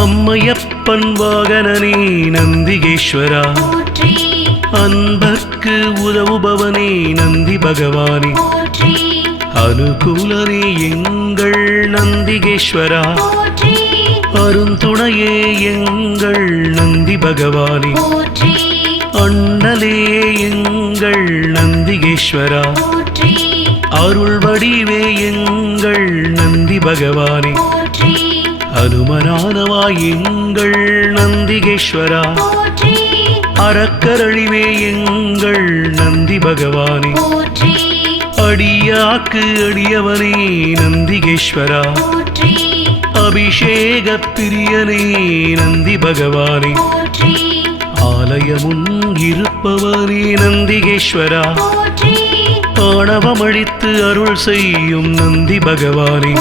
அம்மையப்பன் வாகனனே நந்திகேஸ்வரா, அன்பர்க்கு உதவுபவனே நந்தி பகவானே, அனுகூலனே எங்கள் நந்திகேஸ்வரா, அருந்துணையே எங்கள் நந்தி பகவானே, அண்ணலே எங்கள் நந்திகேஸ்வரா, அருள் வடிவே எங்கள் நந்தி பகவானே, அனுமனானவா எங்கள் நந்திகேஸ்வரா, அறக்கரழிவே எங்கள் நந்தி பகவானே, அடியாக்கு அடியவனே நந்திகேஸ்வரா, அபிஷேக பிரியனே நந்தி பகவானே, ஆலயமுன் இருப்பவனே நந்திகேஸ்வரா, ஆணவமழித்து அருள் செய்யும் நந்தி பகவானே,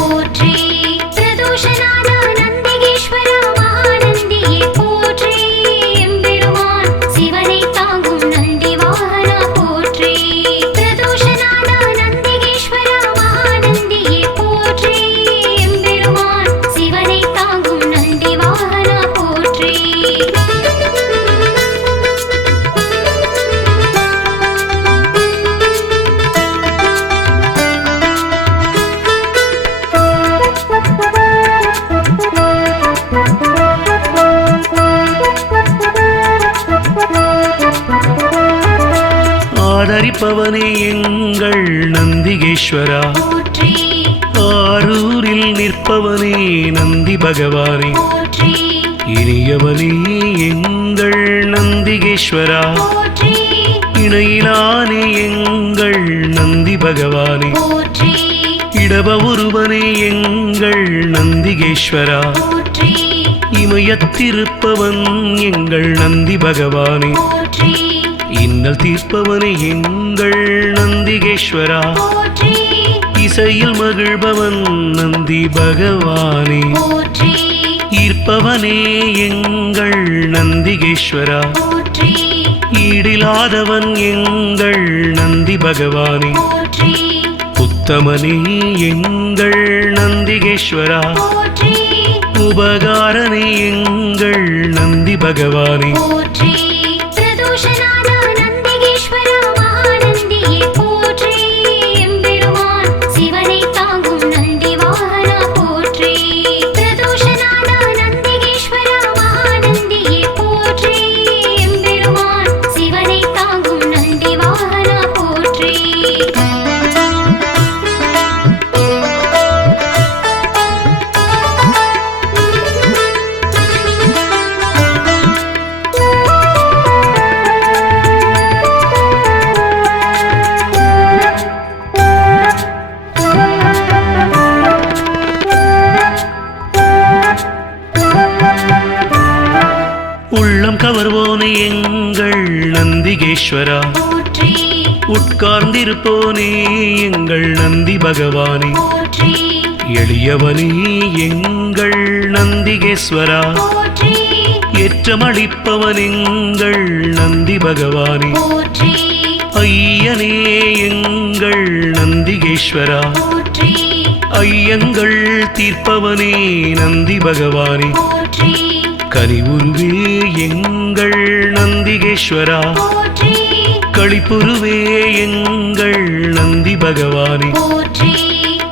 ஆதரிப்பவனே எங்கள் நந்திகேஸ்வரா, ஆரூரில் நிற்பவனே நந்தி பகவானே, இனியவனே எங்கள் நந்திகேஸ்வரா, இணையிலானே எங்கள் நந்தி பகவானே, இடப உருவனே எங்கள் நந்திகேஸ்வரா, இமயத்திருப்பவன் எங்கள் நந்தி பகவானே, இன்னல் தீர்ப்பவனே எங்கள் நந்திகேஸ்வரா, இசையில் மகிழ்பவன் நந்தி பகவானே, ஈர்ப்பவனே எங்கள் நந்திகேஸ்வரா, ஈடிலாதவன் எங்கள் நந்தி பகவானே, உத்தமனே எங்கள் நந்திகேஸ்வரா, உபகாரனே எங்கள் நந்தி பகவானே, உள்ளம் கவர்வோனே எங்கள் நந்திகேஸ்வரா, உட்கார்ந்திருப்போனே எங்கள் நந்தி பகவானே, எளியவனே எங்கள் நந்திகேஸ்வரா, ஏற்றமளிப்பவன் எங்கள் நந்தி பகவானே, ஐயனே எங்கள் நந்திகேஸ்வரா, ஐயங்கள் தீர்ப்பவனே நந்தி பகவானே, கனிவுருவே எங்கள் நந்திகேஸ்வரா, களிப்புருவே எங்கள் நந்தி பகவானே,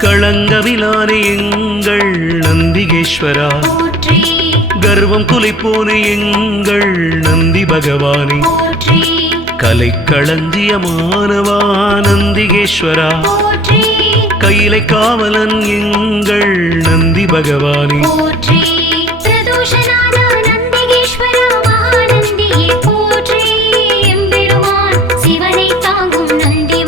களங்கமிலானே எங்கள் நந்திகேஸ்வரா, கர்வம் குலைப்போனே எங்கள் நந்தி பகவானே, கலை களஞ்சியமானவா நந்திகேஸ்வரா, கையிலை காவலன் எங்கள் நந்தி பகவானே, சிவனை தாங்கும் நந்தி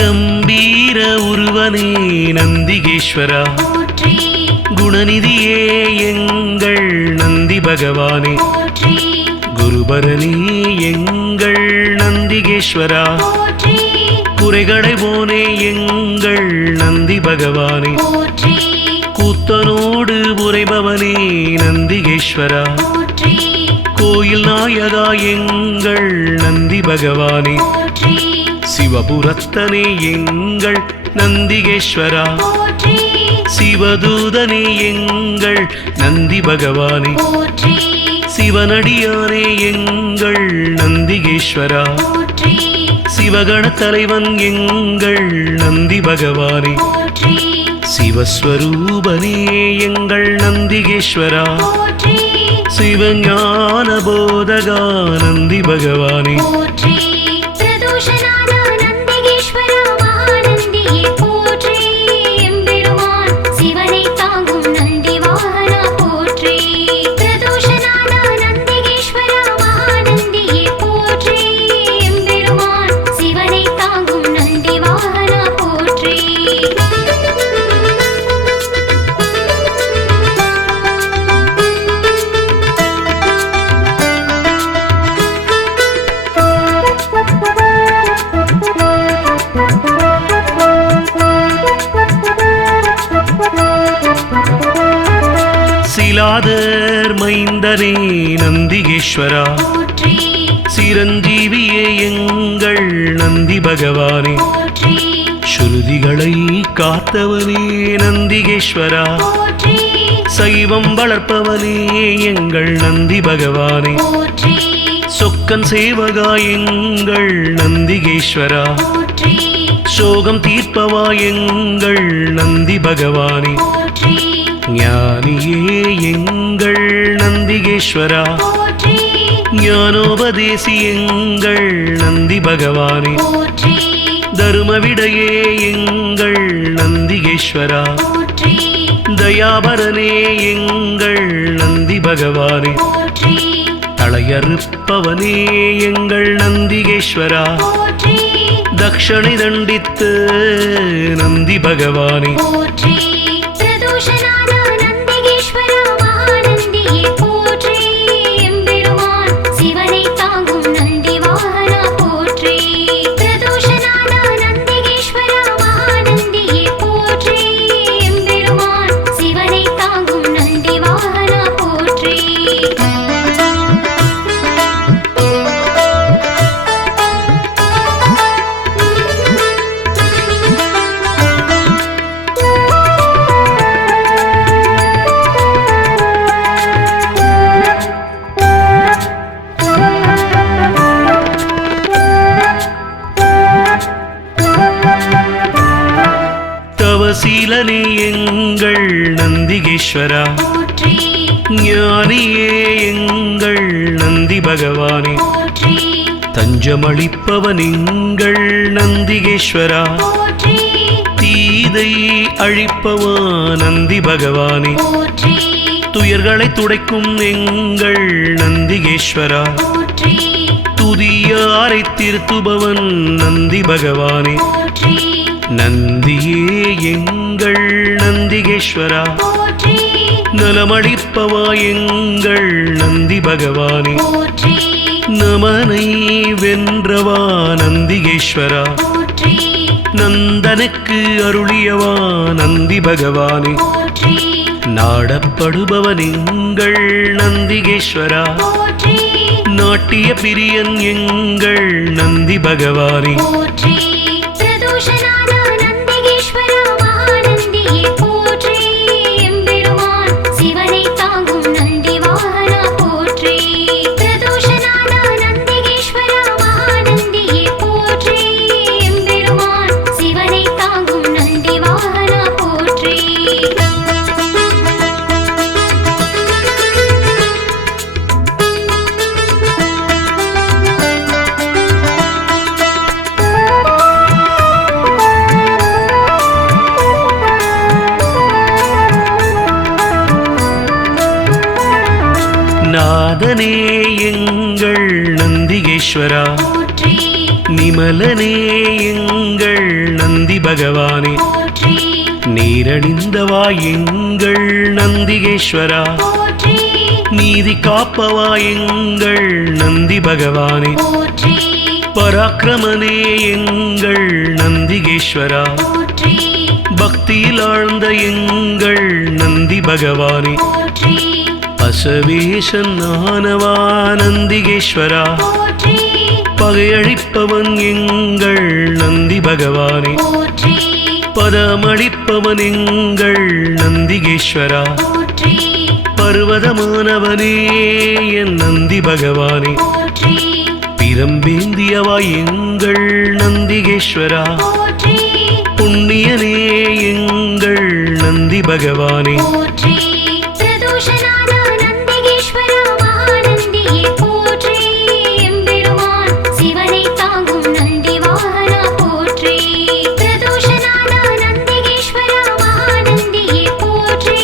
கம்பீர உருவனே நந்திகேஸ்வரா போற்றி குணநிதியே எங்கள் நந்தி பகவானே போற்றி குருபரனே எங்கள் நந்திகேஸ்வரா போற்றி குறைகளை போனே எங்கள் நந்தி பகவானே போற்றி கூத்தனோடு உரைபவனே நந்திகேஸ்வரா போற்றி கோயில் நாயகா எங்கள் நந்தி பகவானே போற்றி சிவபுரத்தனே எங்கள் நந்திகேஸ்வரா போற்றி சிவதூதனே எங்கள் நந்தி பகவானே போற்றி சிவனடியானே எங்கள் நந்திகேஸ்வரா போற்றி சிவகண தலைவன் எங்கள் நந்தி பகவானே போற்றி சிவஸ்வரூபனே எங்கள் நந்திகேஸ்வரா போற்றி சிவஞான போதகா நந்தி பகவானே போற்றி பிரதோஷநாத நந்திகேஸ்வரா மகாநந்தியே போற்றி எம்பெருமான் சிவனை தாங்கும் நந்தி வாகனா போற்றி பிரதோஷநாத நந்திகேஸ்வரா மகாநந்தியே போற்றி எம்பெருமான் சிவனை தாங்கும் நந்தி வாகனா போற்றி சிலாதர் மைந்தனே நந்திகேஸ்வரா போற்றி சிரஞ்சீவியே எங்கள் நந்தி பகவானே போற்றி ஸ்ருதிகளை காத்தவனே நந்திகேஸ்வரா போற்றி சைவம் வளர்ப்பவனே எங்கள் நந்தி பகவானே போற்றி சொக்கன் சேவகா எங்கள் நந்திகேஸ்வரா போற்றி சோகம் தீர்ப்பவா எங்கள் நந்தி பகவானே போற்றி ஞானியே எங்கள் நந்திகேஸ்வரா போற்றி ஞானோபதேசி எங்கள் நந்தி பகவானே போற்றி தருமவிடையே எங்கள் நந்திகேஸ்வரா போற்றி தயாபரனே எங்கள் நந்தி பகவானே போற்றி தளையறுப்பவனே எங்கள் நந்திகேஸ்வரா போற்றி தக்ஷணை தண்டித்து நந்தி பகவானே போற்றி பிரதோஷநாத நந்திகேஸ்வரா மகாநந்தியே போற்றி எம்பெருமான் சிவனை தாங்கும் நந்தி வாகனா போற்றி பிரதோஷநாத நந்திகேஸ்வரா மகாநந்தியே போற்றி எம்பெருமான் சிவனை தாங்கும் நந்தி வாகனா போற்றி தவசீலனே எங்கள் நந்திகேஸ்வரா போற்றி ஞானியே எங்கள் நந்தி பகவானே போற்றி தஞ்சமளிப்பவன் எங்கள் நந்திகேஸ்வரா போற்றி தீதை அழிப்பவா நந்தி பகவானே போற்றி துயர்களை துடைக்கும் எங்கள் நந்திகேஸ்வரா போற்றி துதியாரை திருத்துபவன் நந்தி பகவானே போற்றி நந்தியே எங்கள் நந்திகேஸ்வரா போற்றி நலமளிப்பவா எங்கள் நந்தி பகவானே போற்றி நமனை வென்றவா நந்திகேஸ்வரா போற்றி நந்தனுக்கு அருளியவா நந்தி பகவானே போற்றி நாடப்படுபவன் எங்கள் நந்திகேஸ்வரா போற்றி நாட்டிய பிரியன் எங்கள் நந்தி பகவானே போற்றி பிரதோஷநாத நந்திகேஸ்வரா மகாநந்தியே போற்றி எம்பெருமான் சிவனை தாங்கும் நந்தி வாகனா போற்றி பிரதோஷநாத நந்திகேஸ்வரா மகாநந்தியே போற்றி எம்பெருமான் சிவனை தாங்கும் நந்தி வாகனா போற்றி நாதனே எங்கள் நந்திகேஸ்வரா போற்றி நிமலனே எங்கள் நந்தி பகவானே போற்றி நீரணிந்தவா எங்கள் நந்திகேஸ்வரா போற்றி நீதி காப்பவா எங்கள் நந்தி பகவானே போற்றி பராக்கிரமனே எங்கள் நந்திகேஸ்வரா போற்றி பக்தியில் ஆழ்ந்த எங்கள் நந்தி பகவானே போற்றி பசவேசன் ஆனவா நந்திகேஸ்வரா போற்றி பகையழிப்பவன் எங்கள் நந்தி பகவானே போற்றி பதமளிப்பவன் எங்கள் நந்திகேஸ்வரா போற்றி பர்வதமானவனே என் நந்தி பகவானே போற்றி பிரம்பேந்தியவா எங்கள் நந்திகேஸ்வரா போற்றி புண்ணியனே எங்கள் நந்தி பகவானே போற்றி பிரதோஷநாத நந்திகேஸ்வரா மகாநந்தியே போற்றி எம்பெருமான் சிவனை தாங்கும் நந்தி வாகனா போற்றி பிரதோஷநாத நந்திகேஸ்வரா மகாநந்தியே போற்றி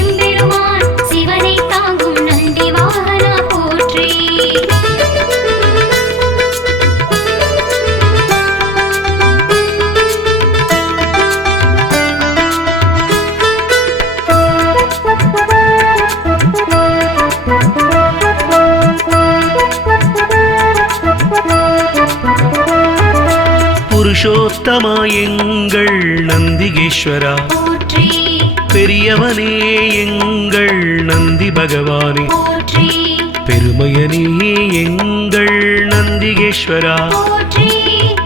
எம்பெருமான் சிவனை தாங்கும் நந்தி வாகனா போற்றி புருஷோத்தமா எங்கள் நந்திகேஸ்வரா போற்றி பெரியவனே எங்கள் நந்தி பகவானே போற்றி பெருமையனே எங்கள் நந்திகேஸ்வரா போற்றி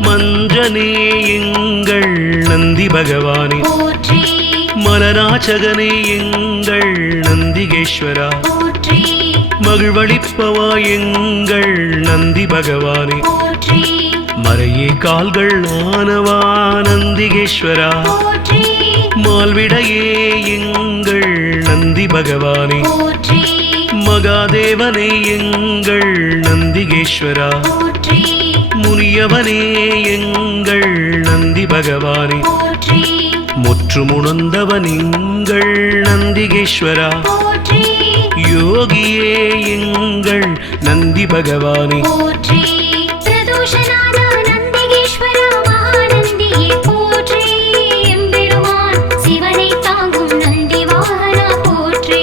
மஞ்சனே எங்கள் நந்தி பகவானே போற்றி மலராச்சகனே எங்கள் நந்திகேஸ்வரா போற்றி மகிழ்வளிப்பவா எங்கள் நந்தி பகவானே போற்றி மறையே கால்கள் ஆனவா நந்திகேஸ்வரா போற்றி மால்விடையே எங்கள் நந்தி பகவானே போற்றி மகாதேவனே எங்கள் நந்திகேஸ்வரா போற்றி முனியவனே எங்கள் நந்தி பகவானே போற்றி முற்றுமுணர்ந்தவன் எங்கள் நந்திகேஸ்வரா போற்றி யோகியே எங்கள் நந்தி பகவானே போற்றி பிரதோஷநாத நந்திகேஸ்வரா மகாநந்தியே போற்றி எம்பெருமான் சிவனை தாங்கும் நந்தி வாகனா போற்றி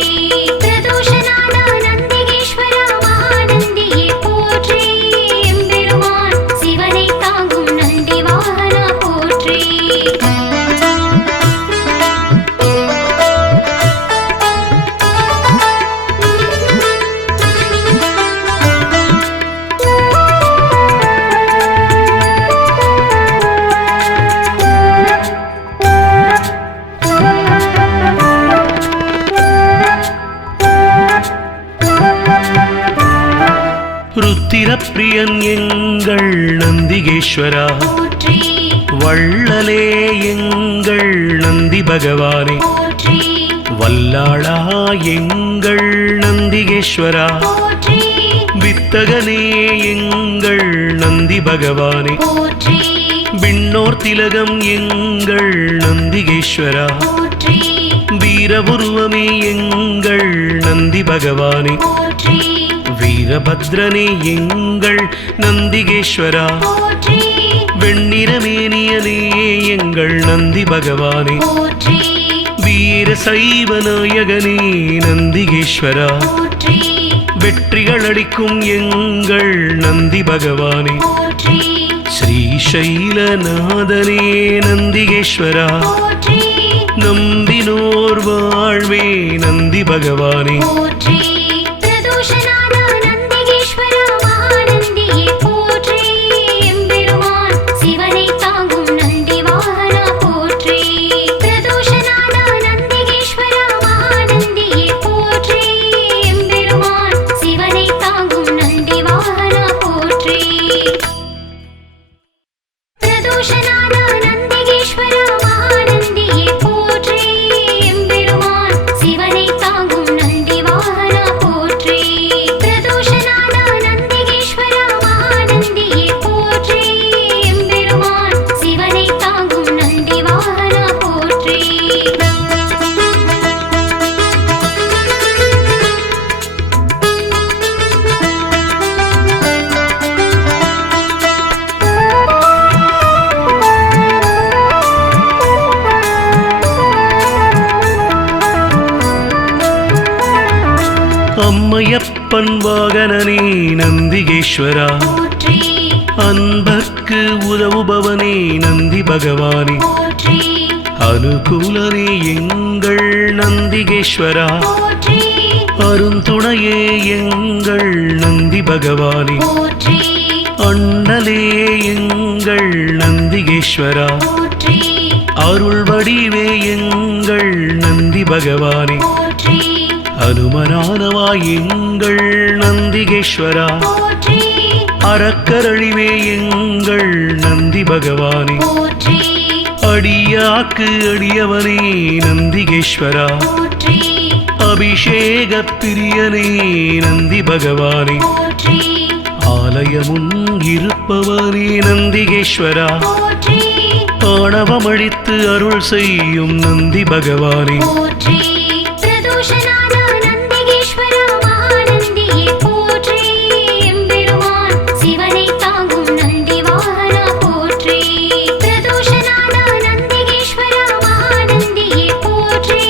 பிரதோஷநாத நந்திகேஸ்வரா மகாநந்தியே போற்றி எம்பெருமான் சிவனை தாங்கும் நந்தி வாகனா போற்றி ருத்திரப்பிரியன் எங்கள் நந்திகேஸ்வரா போற்றி வள்ளலே எங்கள் நந்தி பகவானே போற்றி வல்லாளா எங்கள் நந்திகேஸ்வரா போற்றி வித்தகனே எங்கள் நந்தி பகவானே போற்றி விண்ணோர் திலகம் எங்கள் நந்திகேஸ்வரா போற்றி வீரபுருவமே எங்கள் நந்தி பகவானே போற்றி வீரபத்ரனே எங்கள் நந்திகேஸ்வரா போற்றி வெண்ணிறமேனியனே எங்கள் நந்தி பகவானே போற்றி வீர சைவ நாயகனே நந்திகேஸ்வரா போற்றி வெற்றிகள் அளிக்கும் எங்கள் நந்தி பகவானே போற்றி ஸ்ரீசைலநாதனே நந்திகேஸ்வரா போற்றி நம்பினோர் வாழ்வே நந்தி பகவானே போற்றி பிரதோஷநாத நந்திகேஸ்வரா மகாநந்தியே போற்றி எம்பெருமான் சிவனை தாங்கும் நந்தி வாகனா போற்றி பிரதோஷநாத நந்திகேஸ்வரா மகாநந்தியே போற்றி எம்பெருமான் சிவனை தாங்கும் நந்தி வாகனா போற்றி பிரதோஷநாத நந்திகேஸ்வரா மகாநந்தியே போற்றி எம்பெருமான் சிவனை தாங்கும் நந்தி வாகனா போற்றி பிரதோஷநாத நந்திகேஸ்வரா மகாநந்தியே போற்றி எம்பெருமான் சிவனை தாங்கும் நந்தி வாகனா போற்றி ஐயப்பன் வாகனனே நந்திகேஸ்வரா போற்றி அன்பர்க்கு உதவுபவனே நந்தி பகவானே போற்றி அனுகூலனே எங்கள் நந்திகேஸ்வரா போற்றி அருந்துணையே எங்கள் நந்தி பகவானே போற்றி அண்ணலே எங்கள் நந்திகேஸ்வரா போற்றி அருள் வடிவே எங்கள் நந்தி பகவானே போற்றி அனுமனானவா எங்கள் நந்திகேஸ்வரா போற்றி அறக்கரழிவே எங்கள் நந்தி பகவானே போற்றி அடியாக்கு அடியவனே நந்திகேஸ்வரா போற்றி அபிஷேக பிரியனே நந்தி பகவானே போற்றி ஆலயமும் இருப்பவனே நந்திகேஸ்வரா போற்றி ஆணவமழித்து அருள் செய்யும் நந்தி பகவானே போற்றி பிரதோஷநாத நந்திகேஸ்வரா மகாநந்தியே போற்றி எம்பெருமான் சிவனை தாங்கும் நந்தி வாகனா போற்றி பிரதோஷநாத நந்திகேஸ்வரா மகாநந்தியே போற்றி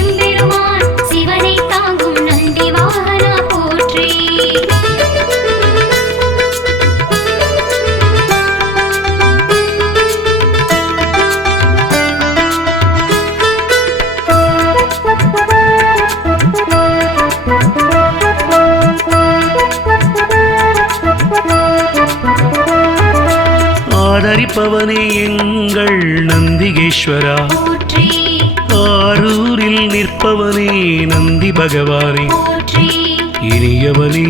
எம்பெருமான் சிவனை தாங்கும் நந்தி வாகனா போற்றி ஆதரிப்பவனே எங்கள் நந்திகேஸ்வரா போற்றி ஆரூரில் நிற்பவனே நந்தி பகவானே போற்றி இனியவனே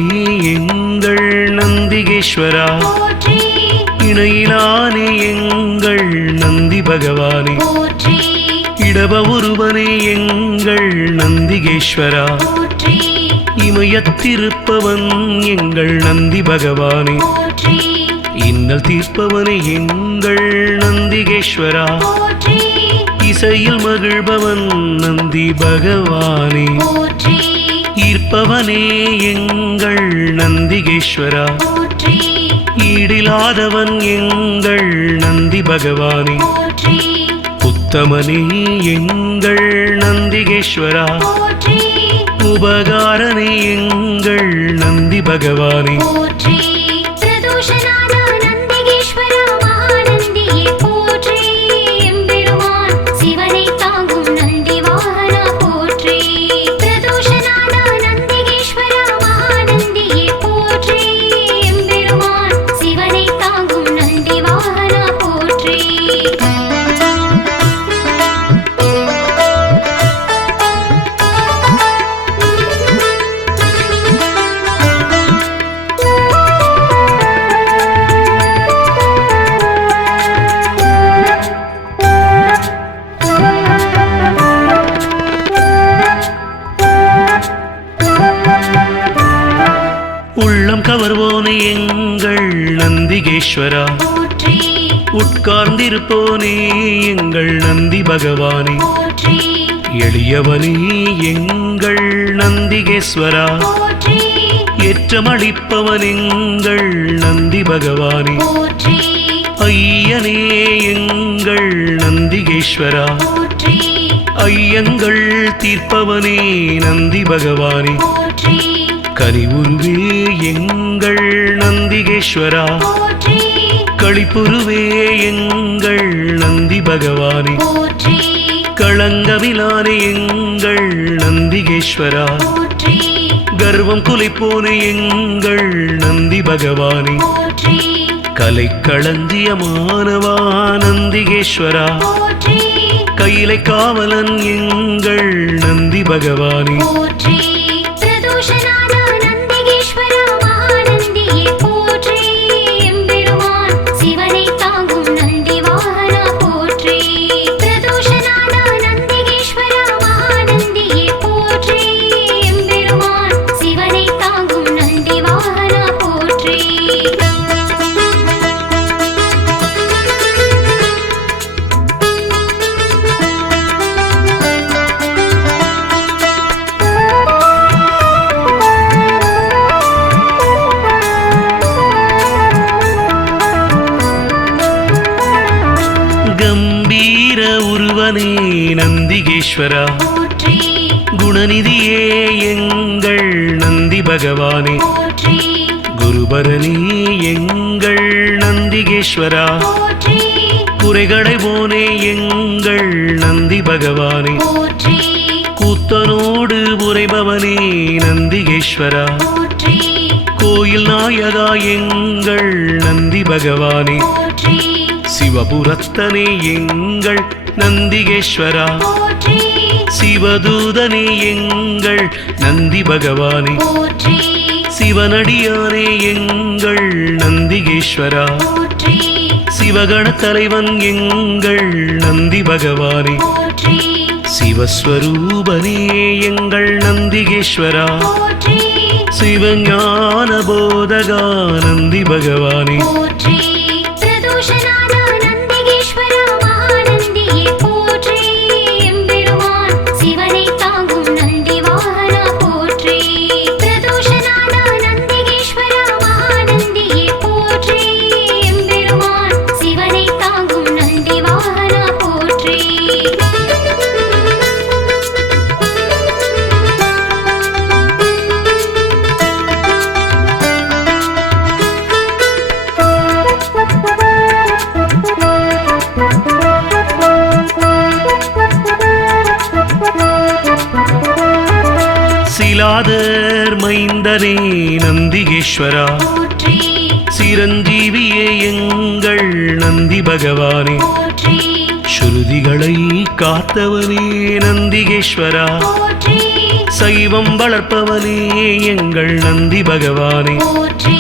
எங்கள் நந்திகேஸ்வரா போற்றி இணையிலானே எங்கள் நந்தி பகவானே போற்றி இடப ஒருவனே எங்கள் நந்திகேஸ்வரா போற்றி இமயத்திருப்பவன் எங்கள் நந்தி பகவானே போற்றி இன்னல் தீர்ப்பவனே எங்கள் நந்திகேஸ்வரா போற்றி இசையில் மகிழ்பவன் நந்தி பகவானே போற்றி ஈர்ப்பவனே எங்கள் நந்திகேஸ்வரா போற்றி ஈடிலாதவன் எங்கள் நந்தி பகவானே போற்றி உத்தமனே எங்கள் நந்திகேஸ்வரா போற்றி உபகாரனே எங்கள் நந்தி பகவானே போற்றி பிரதோஷநாத நந்திகேஸ்வரா மகாநந்தியே போற்றி எம்பெருமான் சிவனை தாங்கும் நந்தி வாகனா போற்றி பிரதோஷநாத நந்திகேஸ்வரா மகாநந்தியே போற்றி எம்பெருமான் சிவனை தாங்கும் நந்தி வாகனா போற்றி உள்ளம் கவர்வோனே எங்கள் நந்திகேஸ்வரா போற்றி உட்கார்ந்திருப்போனே எங்கள் நந்தி பகவானே போற்றி எளியவனே எங்கள் நந்திகேஸ்வரா போற்றி ஏற்றமளிப்பவன் எங்கள் நந்தி பகவானே போற்றி ஐயனே எங்கள் நந்திகேஸ்வரா போற்றி ஐயங்கள் தீர்ப்பவனே நந்தி பகவானே போற்றி கனிவுருவே எங்கள் நந்திகேஸ்வரா போற்றி களிப்புருவே எங்கள் நந்தி பகவானே போற்றி களங்கமிலானே எங்கள் நந்திகேஸ்வரா போற்றி கர்வம் குலைப்போனே எங்கள் நந்தி பகவானே போற்றி கலைக்களஞ்சியமானவா நந்திகேஸ்வரா போற்றி கையிலை காவலன் எங்கள் நந்தி பகவானே போற்றி பிரதோஷநாத நந்திகேஸ்வரா மகாநந்தியே போற்றி எம்பெருமான் சிவனை தாங்கும் நந்தி வாகனா போற்றி பிரதோஷநாத நந்திகேஸ்வரா மகாநந்தியே போற்றி எம்பெருமான் சிவனை தாங்கும் நந்தி வாகனா போற்றி கம்பீர உருவனே நந்திகேஸ்வரா போற்றி குணநிதியே எங்கள் நந்தி பகவானே போற்றி குருபரணி எங்கள் நந்திகேஸ்வரா போற்றி குறைகளை போனே எங்கள் நந்தி பகவானே போற்றி கூத்தனோடு உரைபவனே நந்திகேஸ்வரா போற்றி கோயில் நாயகா எங்கள் நந்தி பகவானே போற்றி சிவபுரத்தனே எங்கள் நந்திகேஸ்வரா போற்றி சிவதூதனே எங்கள் நந்தி பகவானே போற்றி சிவனடியானே எங்கள் நந்திகேஸ்வரா போற்றி சிவகண தலைவன் எங்கள் நந்தி பகவானே போற்றி சிவஸ்வரூபனே எங்கள் நந்திகேஸ்வரா போற்றி சிவஞான போதகா நந்தி பகவானே போற்றி பிரதோஷநாத நந்திகேஸ்வரா மகாநந்தியே போற்றி எம்பெருமான் சிவனை தாங்கும் நந்தி வாகனா போற்றி பிரதோஷநாத நந்திகேஸ்வரா மகாநந்தியே போற்றி எம்பெருமான் சிவனை தாங்கும் நந்தி வாகனா போற்றி சிலாதர் மைந்தனே நந்திகேஸ்வரா போற்றி சிரஞ்சீவியே எங்கள் நந்தி பகவானே போற்றி ஸ்ருதிகளை காத்தவனே நந்திகேஸ்வரா போற்றி சைவம் வளர்ப்பவனே எங்கள் நந்தி பகவானே போற்றி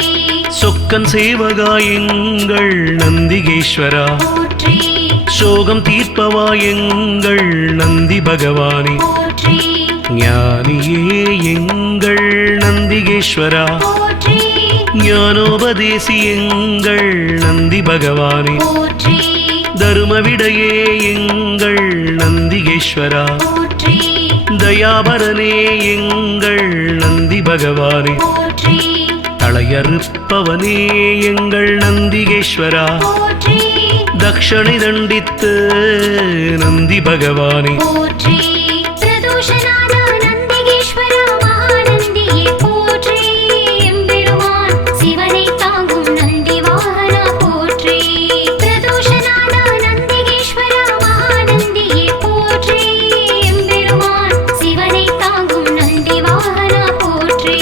சொக்கன் சேவகா எங்கள் நந்திகேஸ்வரா போற்றி சோகம் தீர்ப்பவா எங்கள் நந்தி பகவானே போற்றி ஞானியே எங்கள் நந்திகேஸ்வரா போற்றி ஞானோபதேசி எங்கள் நந்தி பகவானே போற்றி தருமவிடையே எங்கள் நந்திகேஸ்வரா போற்றி தயாபரனே எங்கள் நந்தி பகவானே போற்றி தளையறுப்பவனே எங்கள் நந்திகேஸ்வரா போற்றி தக்ஷணை தண்டித்து நந்தி பகவானே போற்றி பிரதோஷநாத நந்திகேஸ்வரா மகாநந்தியே போற்றி எம்பெருமான் சிவனை தாங்கும் நந்தி வாகனா போற்றி பிரதோஷநாத நந்திகேஸ்வரா மகாநந்தியே போற்றி எம்பெருமான் சிவனை தாங்கும் நந்தி வாகனா போற்றி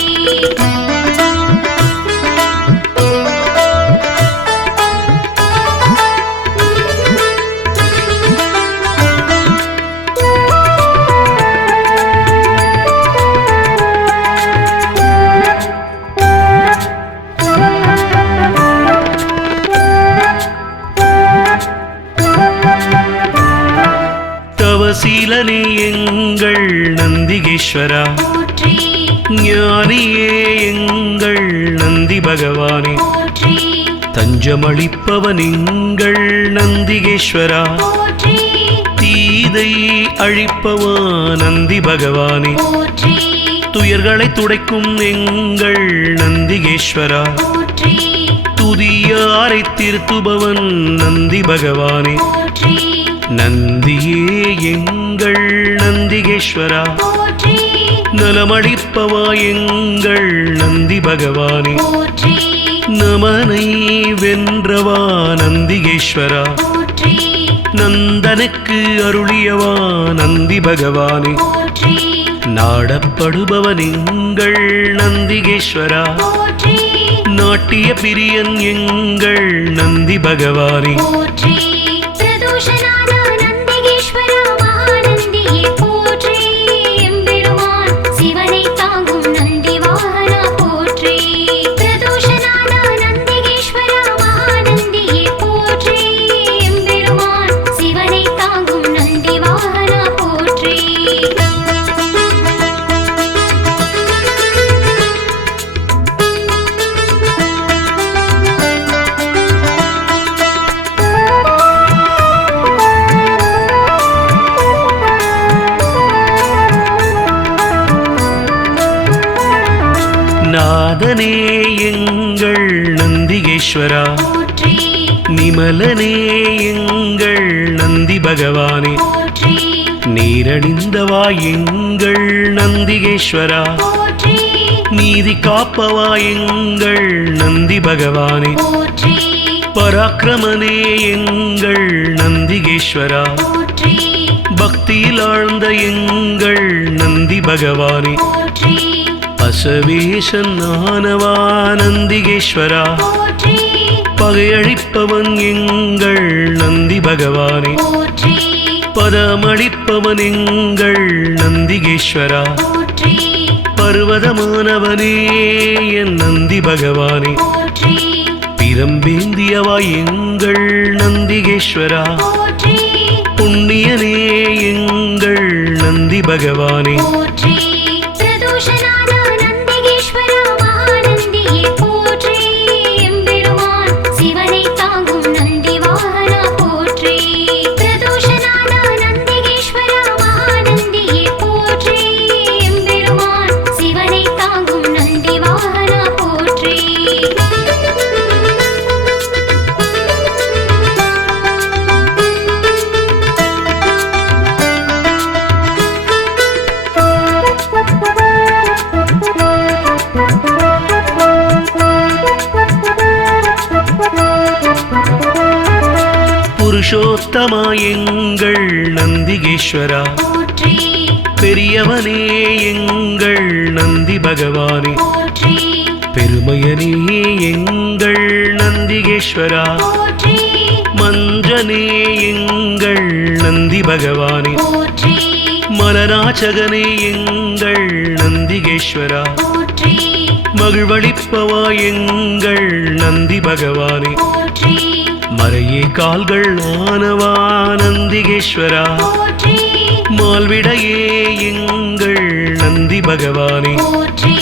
தவசீலனே எங்கள் நந்திகேஸ்வரா போற்றி ஞானியே எங்கள் நந்தி பகவானே போற்றி தஞ்சமளிப்பவன் எங்கள் நந்திகேஸ்வரா போற்றி தீதை அழிப்பவா நந்தி பகவானே போற்றி துயர்களை துடைக்கும் எங்கள் நந்திகேஸ்வரா போற்றி துதியாரை திருத்துபவன் நந்தி பகவானே போற்றி நந்தியே எங்கள் நந்திகேஸ்வரா போற்றி நலமளிப்பவா எங்கள் நந்தி பகவானே போற்றி நமனை வென்றவா நந்திகேஸ்வரா போற்றி நந்தனுக்கு அருளியவா நந்தி பகவானே போற்றி நாடப்படுபவன் எங்கள் நந்திகேஸ்வரா போற்றி நாட்டிய பிரியன் எங்கள் நந்தி பகவானே போற்றி பிரதோஷநாத நந்திகேஸ்வரா மகாநந்தியே போற்றி எம்பெருமான் சிவனை தாங்கும் நந்தி வாகனா போற்றி பிரதோஷநாத நந்திகேஸ்வரா மகாநந்தியே போற்றி எம்பெருமான் சிவனை தாங்கும் நந்தி வாகனா போற்றி நாதனே எங்கள் நந்திகேஸ்வரா போற்றி நிமலனே எங்கள் நந்தி பகவானே போற்றி நீரணிந்தவா எங்கள் நந்திகேஸ்வரா, போற்றி நீதி காப்பவா எங்கள் நந்தி பகவானே, போற்றி பராக்கிரமனே எங்கள் நந்திகேஸ்வரா, போற்றி பக்தியில் ஆழ்ந்த எங்கள் நந்தி பகவானே, போற்றி பசவேசன் ஆனவா நந்திகேஸ்வரா, போற்றி பகையழிப்பவன் எங்கள் நந்தி பகவானே, போற்றி பதமளிப்பவன் எங்கள் நந்திகேஸ்வரா, போற்றி பர்வதமானவனே என் நந்தி பகவானே, போற்றி பிரம்பேந்தியவா எங்கள் நந்திகேஸ்வரா, போற்றி புண்ணியனே எங்கள் நந்தி பகவானே, போற்றி பிரதோஷநாத நந்திகேஸ்வரா மகாநந்தியே போற்றி எம்பெருமான் சிவனை தாங்கும் நந்தி வாகனா போற்றி பிரதோஷநாத நந்திகேஸ்வரா மகாநந்தியே போற்றி எம்பெருமான் சிவனை தாங்கும் நந்தி வாகனா போற்றி புருஷோத்தமா எங்கள் நந்திகேஸ்வரா, போற்றி பெரியவனே எங்கள் நந்தி பகவானே, போற்றி பெருமையனே எங்கள் நந்திகேஸ்வரா, போற்றி மஞ்சனே எங்கள் நந்தி பகவானே, போற்றி மலராச்சகனே எங்கள் நந்திகேஸ்வரா, போற்றி மகிழ்வளிப்பவா எங்கள் நந்தி பகவானே, போற்றி மறையே கால்கள் ஆனவா நந்திகேஸ்வரா, போற்றி மால்விடையே எங்கள் நந்தி பகவானே, போற்றி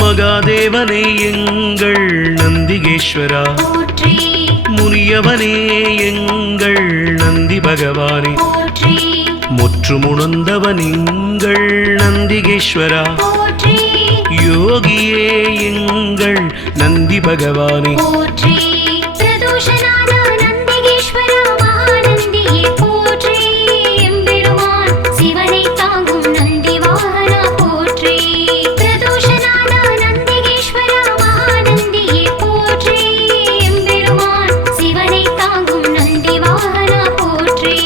மகாதேவனே எங்கள் நந்திகேஸ்வரா, போற்றி முனியவனே எங்கள் நந்தி பகவானே, போற்றி முற்றுமுணர்ந்தவன் எங்கள் நந்திகேஸ்வரா, போற்றி யோகியே எங்கள் நந்தி பகவானே, போற்றி பிரதோஷநாத நந்திகேஸ்வரா மகாநந்தியே போற்றி எம்பெருமான் சிவனை தாங்கும் நந்தி வாகனா போற்றி பிரதோஷநாத நந்திகேஸ்வரா மகாநந்தியே போற்றி எம்பெருமான் சிவனை தாங்கும் நந்தி வாகனா போற்றி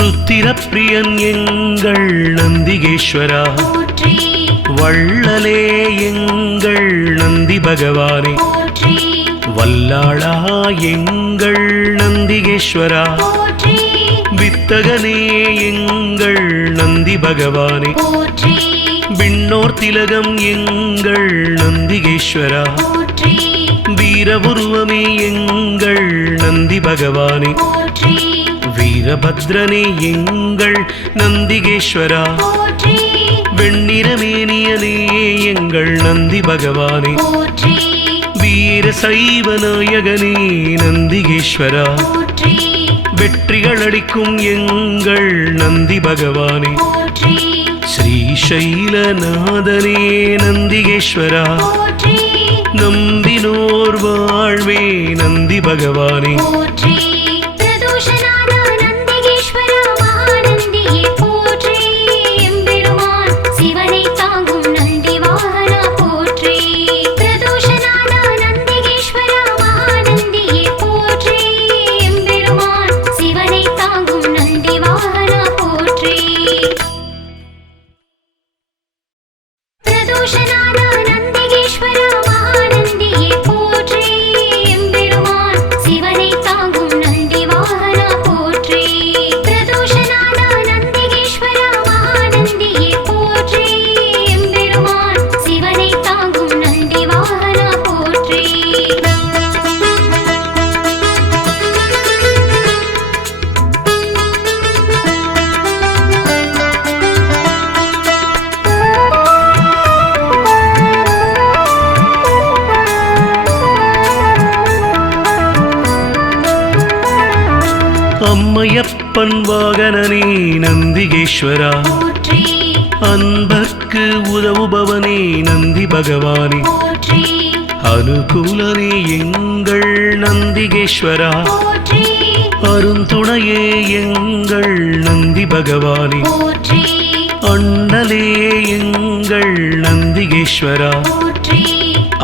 ருத்திரப்பிரியன் எங்கள் நந்திகேஸ்வரா, போற்றி வள்ளலே எங்கள் நந்தி பகவானே, போற்றி வல்லாளா எங்கள் நந்திகேஸ்வரா, போற்றி வித்தகனே எங்கள் நந்தி பகவானே, போற்றி விண்ணோர் திலகம் எங்கள் நந்திகேஸ்வரா, போற்றி வீரபுருவமே எங்கள் நந்தி பகவானே, போற்றி வீரபத்ரனே எங்கள் நந்திகேஸ்வரா, போற்றி வெண்ணிறமேனியனே எங்கள் நந்தி பகவானே, போற்றி வீர சைவ நாயகனே நந்திகேஸ்வரா, போற்றி வெற்றிகள் அளிக்கும் எங்கள் நந்தி பகவானே, போற்றி ஸ்ரீசைலநாதனே நந்திகேஸ்வரா, போற்றி நம்பினோர் வாழ்வே நந்தி பகவானே, போற்றி பிரதோஷநாத நந்திகேஸ்வரா மகாநந்தியே போற்றி எம்பெருமான் சிவனை தாங்கும் நந்தி வாகனா போற்றி பிரதோஷநாத நந்திகேஸ்வரா மகாநந்தியே போற்றி எம்பெருமான் சிவனை தாங்கும் நந்தி வாகனா போற்றி பிரதோஷநாத நந்திகேஸ்வரா மகாநந்தியே போற்றி எம்பெருமான் சிவனை தாங்கும் நந்தி வாகனா போற்றி பிரதோஷநாத நந்திகேஸ்வரா மகாநந்தியே போற்றி எம்பெருமான் சிவனை தாங்கும் நந்தி வாகனா போற்றி அம்மையப்பன் வாகனனே நந்திகேஸ்வரா, போற்றி அன்பர்க்கு உதவுபவனே நந்தி பகவானே, போற்றி அனுகூலனே எங்கள் நந்திகேஸ்வரா, போற்றி அருந்துணையே எங்கள் நந்தி பகவானே, போற்றி அண்ணலே எங்கள் நந்திகேஸ்வரா, போற்றி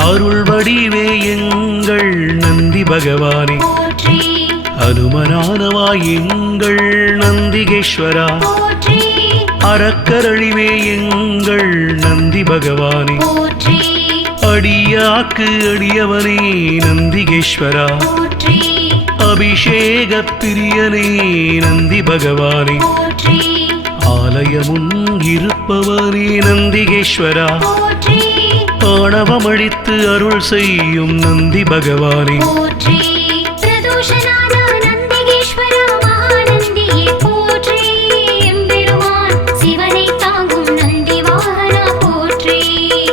அருள் வடிவே எங்கள் நந்தி பகவானே, போற்றி அனுமனானவா எங்கள் நந்திகேஸ்வரா, போற்றி அறக்கரழிவே எங்கள் நந்தி பகவானே, போற்றி அடியாக்கு அடியவனே நந்திகேஸ்வரா, போற்றி அபிஷேக பிரியனே நந்தி பகவானே, போற்றி ஆலயமுன் இருப்பவனே நந்திகேஸ்வரா, போற்றி ஆணவமழித்து அருள் செய்யும் நந்தி பகவானே, போற்றி பிரதோஷநாத நந்திகேஸ்வரா மகாநந்தியே போற்றி எம்பெருமான் சிவனை தாங்கும் நந்தி வாகனா போற்றி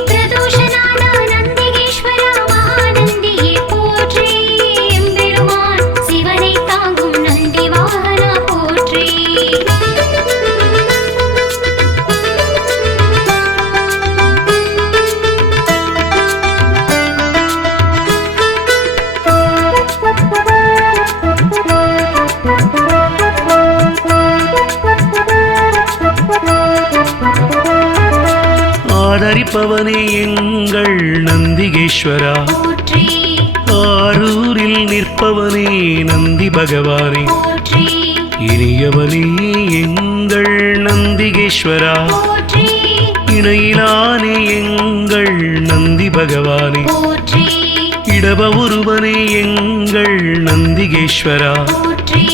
பிரதோஷநாத நந்திகேஸ்வரா மகாநந்தியே போற்றி எம்பெருமான் சிவனை தாங்கும் நந்தி வாகனா போற்றி ஆதரிப்பவனே எங்கள் நந்திகேஸ்வரா, போற்றி ஆரூரில் நிற்பவனே நந்தி பகவானே, போற்றி இனியவனே எங்கள் நந்திகேஸ்வரா, போற்றி இணையிலானே எங்கள் நந்தி பகவானே, போற்றி இடப ஒருவனே எங்கள் நந்திகேஸ்வரா, போற்றி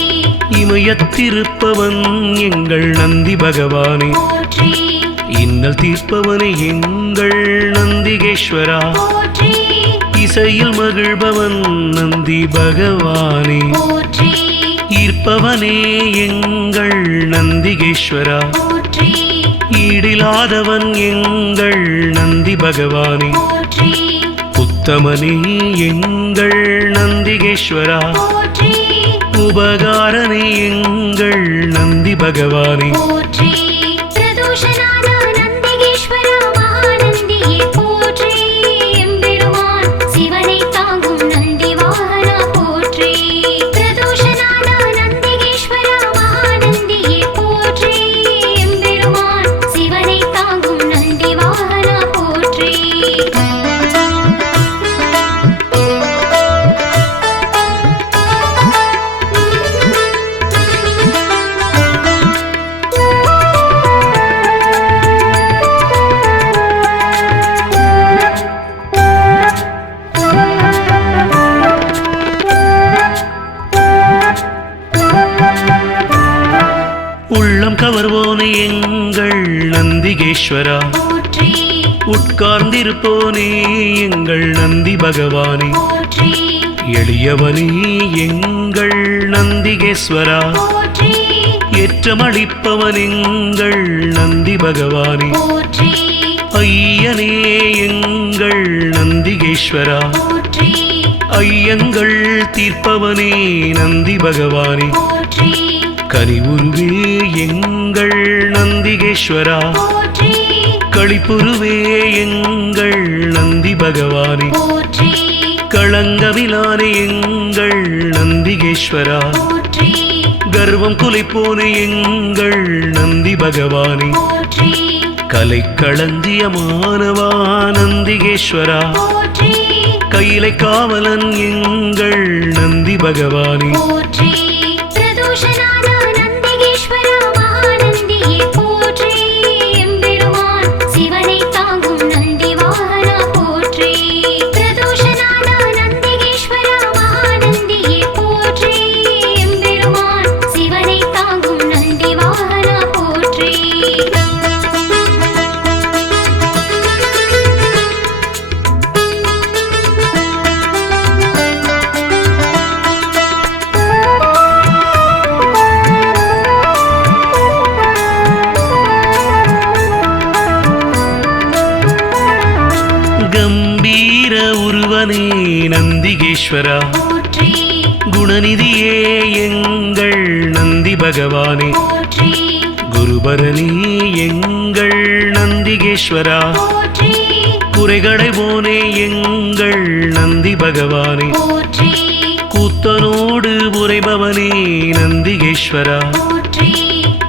இமயத்திருப்பவன் எங்கள் நந்தி பகவானே, போற்றி இன்னல் தீர்ப்பவனே எங்கள் நந்திகேஸ்வரா, போற்றி இசையில் மகிழ்பவன் நந்தி பகவானே, போற்றி ஈர்ப்பவனே எங்கள் நந்திகேஸ்வரா, போற்றி ஈடிலாதவன் எங்கள் நந்தி பகவானே, போற்றி உத்தமனே எங்கள் நந்திகேஸ்வரா, போற்றி உபகாரனே எங்கள் நந்தி பகவானே, போற்றி பிரதோஷநாத நந்திகேஸ்வரா மகாநந்தியே போற்றி எம்பெருமான் சிவனை தாங்கும் நந்தி வாகனா போற்றி பிரதோஷநாத நந்திகேஸ்வரா மகாநந்தியே போற்றி எம்பெருமான் சிவனை தாங்கும் நந்தி வாகனா போற்றி உள்ளம் கவர்வோனே எங்கள் நந்திகேஸ்வரா, போற்றி உட்கார்ந்திருப்போனே எங்கள் நந்தி பகவானே, போற்றி எளியவனே எங்கள் நந்திகேஸ்வரா, போற்றி ஏற்றமளிப்பவன் எங்கள் நந்தி பகவானே, போற்றி ஐயனே எங்கள் நந்திகேஸ்வரா, போற்றி ஐயங்கள் தீர்ப்பவனே நந்தி பகவானே, போற்றி கனிவுருவே எங்கள் நந்திகேஸ்வரா, போற்றி களிப்புருவே எங்கள் நந்தி பகவானே, போற்றி களங்கமிலானே எங்கள் நந்திகேஸ்வரா, போற்றி கர்வம் குலைப்போனே எங்கள் நந்தி பகவானே, போற்றி கலைக்களஞ்சியமானவா நந்திகேஸ்வரா, போற்றி கையிலை காவலன் எங்கள் நந்தி பகவானே, போற்றி பிரதோஷநாத நந்திகேஸ்வரா மகாநந்தியே போற்றி எம்பெருமான் சிவனை தாங்கும் நந்தி வாகனா போற்றி பிரதோஷநாத நந்திகேஸ்வரா மகாநந்தியே போற்றி எம்பெருமான் சிவனை தாங்கும் நந்தி வாகனா போற்றி கம்பீர உருவனே நந்திகேஸ்வரா, போற்றி குணநிதியே எங்கள் நந்தி பகவானே போற்றி குருபரனே எங்கள் நந்திகேஸ்வரா போற்றி குறைகளை போனே எங்கள் நந்தி பகவானே போற்றி கூத்தனோடு உரைபவனே நந்திகேஸ்வரா போற்றி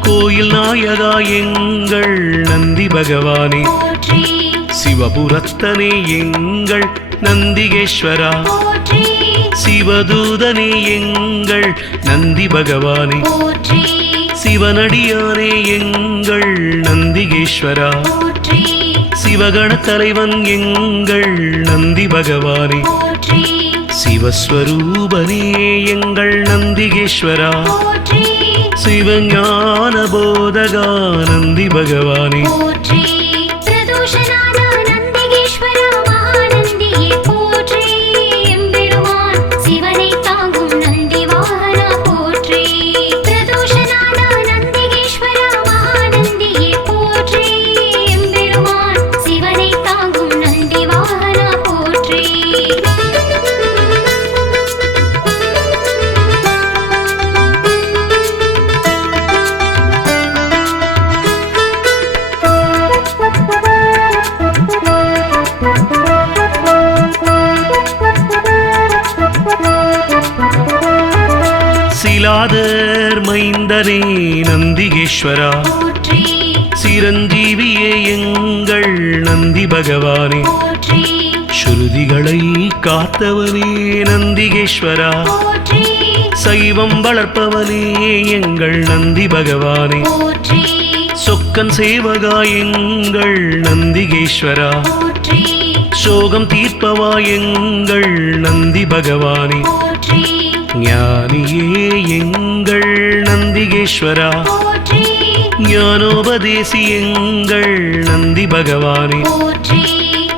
கோயில் நாயகா எங்கள் நந்தி பகவானே போற்றி சிவபுரத்தனே எங்கள் நந்திகேஸ்வரா போற்றி சிவதூதனே எங்கள் நந்தி பகவானே போற்றி சிவனடியானே எங்கள் நந்திகேஸ்வரா போற்றி சிவகண தலைவன் எங்கள் நந்தி பகவானே போற்றி சிவஸ்வரூபனே எங்கள் நந்திகேஸ்வரா போற்றி சிவஞான போதகா நந்தி பகவானே போற்றி பிரதோஷநாத நந்திகேஸ்வரா மகாநந்தியே போற்றி எம்பெருமான் சிவனை தாங்கும் நந்தி வாகனா போற்றி பிரதோஷநாத நந்திகேஸ்வரா மகாநந்தியே போற்றி எம்பெருமான் சிவனை தாங்கும் நந்தி வாகனா போற்றி சிலாதர் மைந்தனே நந்திகேஸ்வரா போற்றி சிரஞ்சீவியே எங்கள் நந்தி பகவானே போற்றி ஸ்ருதிகளை காத்தவனே நந்திகேஸ்வரா போற்றி சைவம் வளர்ப்பவனே எங்கள் நந்தி பகவானே போற்றி சொக்கன் சேவகா எங்கள் நந்திகேஸ்வரா போற்றி சோகம் தீர்ப்பவா எங்கள் நந்தி பகவானே போற்றி ஞானியே எங்கள் நந்திகேஸ்வரா போற்றி ஞானோபதேசி எங்கள் நந்தி பகவானே போற்றி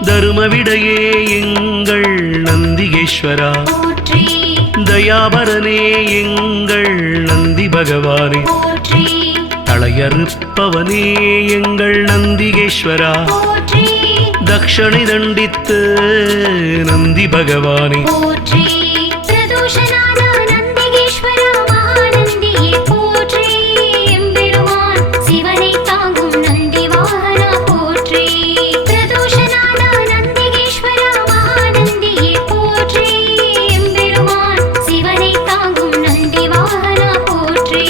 தருமவிடையே எங்கள் நந்திகேஸ்வரா போற்றி தயாபரனே எங்கள் நந்தி பகவானே போற்றி தளையறுப்பவனே எங்கள் நந்திகேஸ்வரா போற்றி தக்ஷணை தண்டித்து நந்தி பகவானே போற்றி பிரதோஷநாத நந்திகேஸ்வரா மகாநந்தியே போற்றி எம்பெருமான் சிவனை தாங்கும் நந்தி வாகனா போற்றி பிரதோஷநாத நந்திகேஸ்வரா மகாநந்தியே போற்றி எம்பெருமான் சிவனை தாங்கும் நந்தி வாகனா போற்றி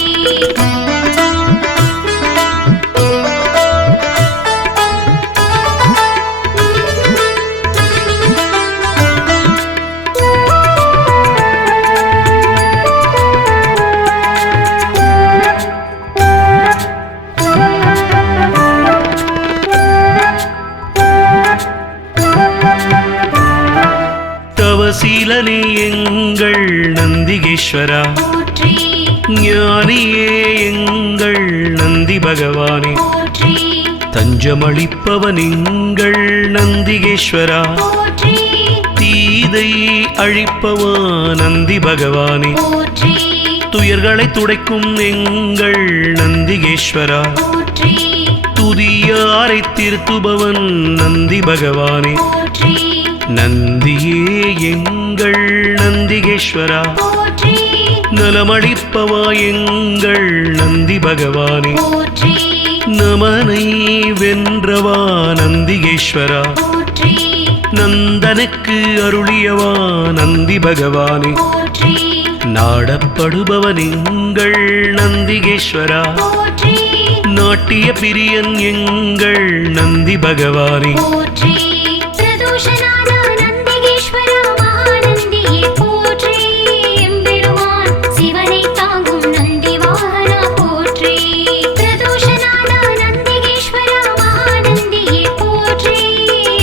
தவசீலனே எங்கள் நந்திகேஸ்வரா போற்றி ஞானியே எங்கள் நந்தி பகவானே போற்றி தஞ்சமளிப்பவன் எங்கள் நந்திகேஸ்வரா போற்றி தீதை அழிப்பவா நந்தி பகவானே போற்றி துயர்களை துடைக்கும் எங்கள் நந்திகேஸ்வரா போற்றி துதியாரை திருத்துபவன் நந்தி பகவானே போற்றி நந்தியே எங்கள் நந்திகேஸ்வரா போற்றி நலமளிப்பவா எங்கள் நந்தி பகவானே போற்றி நமனை வென்றவா நந்திகேஸ்வரா போற்றி நந்தனுக்கு அருளியவா நந்தி பகவானே போற்றி நாடப்படுபவன் எங்கள் நந்திகேஸ்வரா போற்றி நாட்டிய பிரியன் எங்கள் நந்தி பகவானே போற்றி பிரதோஷநாத நந்திகேஸ்வரா மகாநந்தியே போற்றி எம்பெருமான் சிவனை தாங்கும் நந்தி வாகனா போற்றி பிரதோஷநாத நந்திகேஸ்வரா மகாநந்தியே போற்றி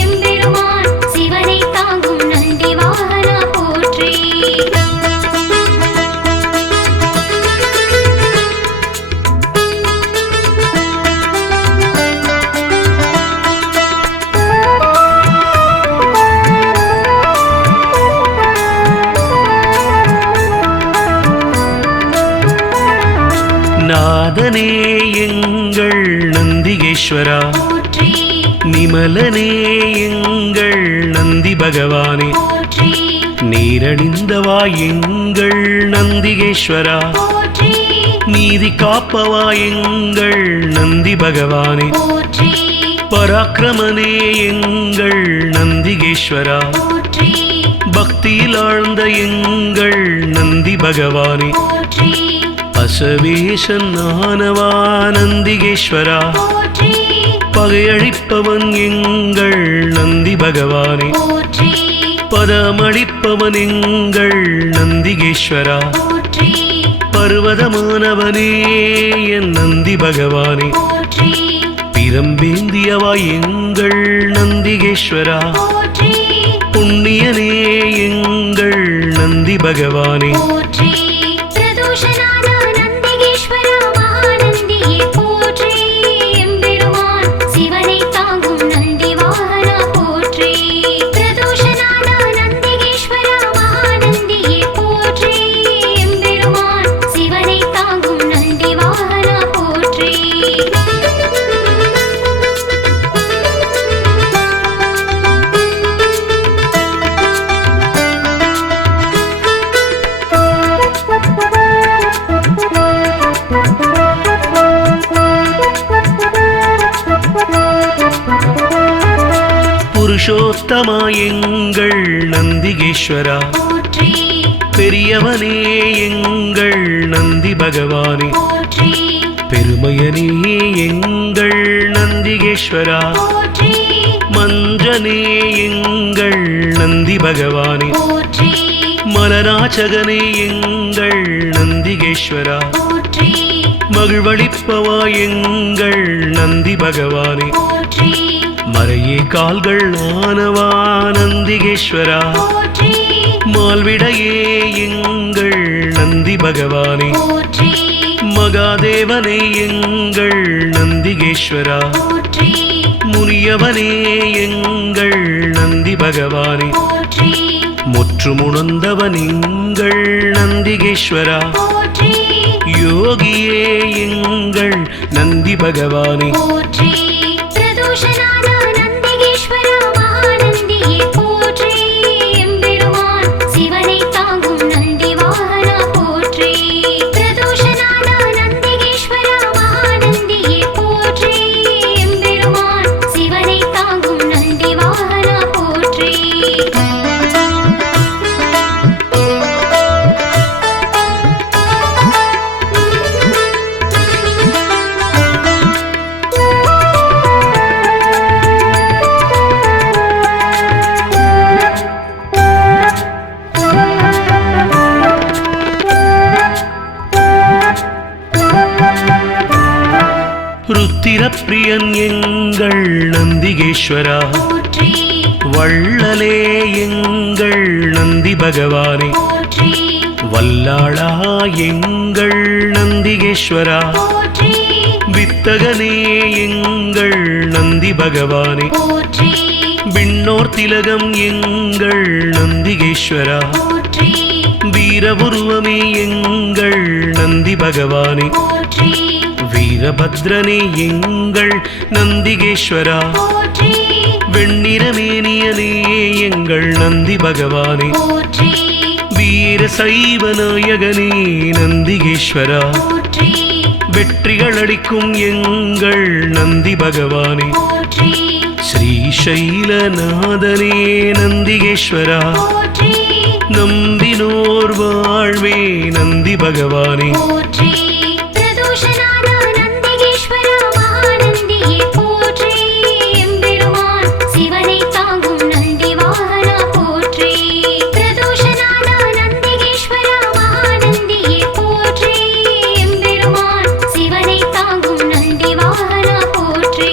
எம்பெருமான் சிவனை தாங்கும் நந்தி வாகனா போற்றி நாதனே எங்கள் நந்திகேஸ்வரா போற்றி நிமலனே எங்கள் நந்தி பகவானே போற்றி நீரணிந்தவா எங்கள் நந்திகேஸ்வரா போற்றி நீதி காப்பவா எங்கள் நந்தி பகவானே போற்றி பராக்கிரமனே எங்கள் நந்திகேஸ்வரா போற்றி பக்தியில் ஆழ்ந்த எங்கள் நந்தி பகவானே போற்றி அசவேசன் ஆனவா நந்திகேஸ்வரா போற்றி பகையழிப்பவன் எங்கள் நந்தி பகவானே போற்றி பதமளிப்பவன் எங்கள் நந்திகேஸ்வரா போற்றி பர்வதமானவனே என் நந்தி பகவானே போற்றி பிரம்பேந்தியவா எங்கள் நந்திகேஸ்வரா போற்றி புண்ணியனே எங்கள் நந்தி பகவானே போற்றி பிரதோஷநாத நந்திகேஸ்வரா மகாநந்தியே போற்றி எம்பெருமான் சிவனை தாங்கும் நந்தி வாகனா போற்றி பிரதோஷநாத நந்திகேஸ்வரா மகாநந்தியே போற்றி எம்பெருமான் சிவனை தாங்கும் நந்தி வாகனா போற்றி புருஷோத்தமா எங்கள் நந்திகேஸ்வரா போற்றி பெரியவனே எங்கள் நந்தி பகவானே போற்றி பெருமையனே எங்கள் நந்திகேஸ்வரா போற்றி மஞ்சனே எங்கள் நந்தி பகவானே போற்றி மலராச்சகனே எங்கள் நந்திகேஸ்வரா போற்றி மகிழ்வளிப்பவா எங்கள் நந்தி பகவானே போற்றி மறையே கால்கள் ஆனவா நந்திகேஸ்வரா போற்றி மால்விடையே எங்கள் நந்தி பகவானே போற்றி மகாதேவனே எங்கள் நந்திகேஸ்வரா போற்றி முனியவனே எங்கள் நந்தி பகவானே போற்றி முற்றுமுணர்ந்தவன் எங்கள் நந்திகேஸ்வரா போற்றி யோகியே எங்கள் நந்தி பகவானே போற்றி பிரதோஷநாத நந்திகேஸ்வரா மகாநந்தியே போற்றி எம்பெருமான் சிவனை தாங்கும் நந்தி வாகனா போற்றி பிரதோஷநாத நந்திகேஸ்வரா மகாநந்தியே போற்றி எம்பெருமான் சிவனை தாங்கும் நந்தி வாகனா போற்றி ருத்திரப்பிரியன் எங்கள் நந்திகேஸ்வரா போற்றி வள்ளலே எங்கள் நந்தி பகவானே போற்றி வல்லாளா எங்கள் நந்திகேஸ்வரா போற்றி வித்தகனே எங்கள் நந்தி பகவானே போற்றி விண்ணோர் திலகம் எங்கள் நந்திகேஸ்வரா போற்றி வீரபுருவமே எங்கள் நந்தி பகவானே போற்றி வீரபத்ரனே எங்கள் நந்திகேஸ்வரா போற்றி வெண்ணிறமேனியனே எங்கள் நந்தி பகவானே போற்றி வீர சைவ நாயகனே நந்திகேஸ்வரா போற்றி வெற்றிகள் அளிக்கும் எங்கள் நந்தி பகவானே போற்றி ஸ்ரீசைலநாதனே நந்திகேஸ்வரா போற்றி நம்பினோர் வாழ்வே நந்தி பகவானே போற்றி பிரதோஷநாத நந்திகேஸ்வரா மகாநந்தியே போற்றி எம்பெருமான் சிவனை தாங்கும் நந்தி வாகனா போற்றி பிரதோஷநாத நந்திகேஸ்வரா மகாநந்தியே போற்றி எம்பெருமான் சிவனை தாங்கும் நந்தி வாகனா போற்றி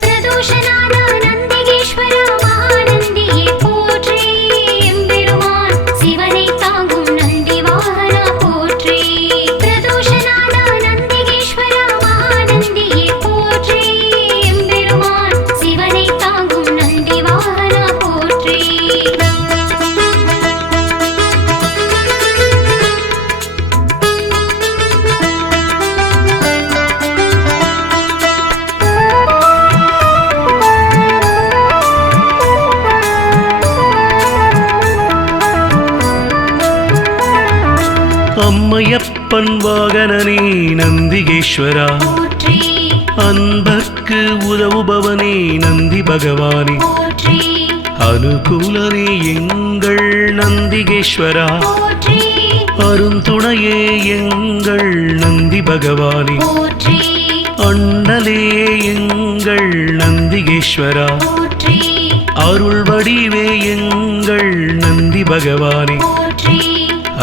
பிரதோஷநாத நந்திகேஸ்வரா மகாநந்தியே போற்றி எம்பெருமான் சிவனை தாங்கும் நந்தி வாகனா போற்றி பிரதோஷநாத நந்திகேஸ்வரா மகாநந்தியே போற்றி எம்பெருமான் சிவனை தாங்கும் நந்தி வாகனா போற்றி அம்மையப்பன் வாகனனே நந்திகேஸ்வரா, போற்றி அன்பர்க்கு உதவுபவனே நந்தி பகவானே, போற்றி அனுகூலனே எங்கள் நந்திகேஸ்வரா, போற்றி அருந்துணையே எங்கள் நந்தி பகவானே, போற்றி அண்ணலே எங்கள் நந்திகேஸ்வரா, போற்றி அருள் வடிவே எங்கள் நந்தி பகவானே, போற்றி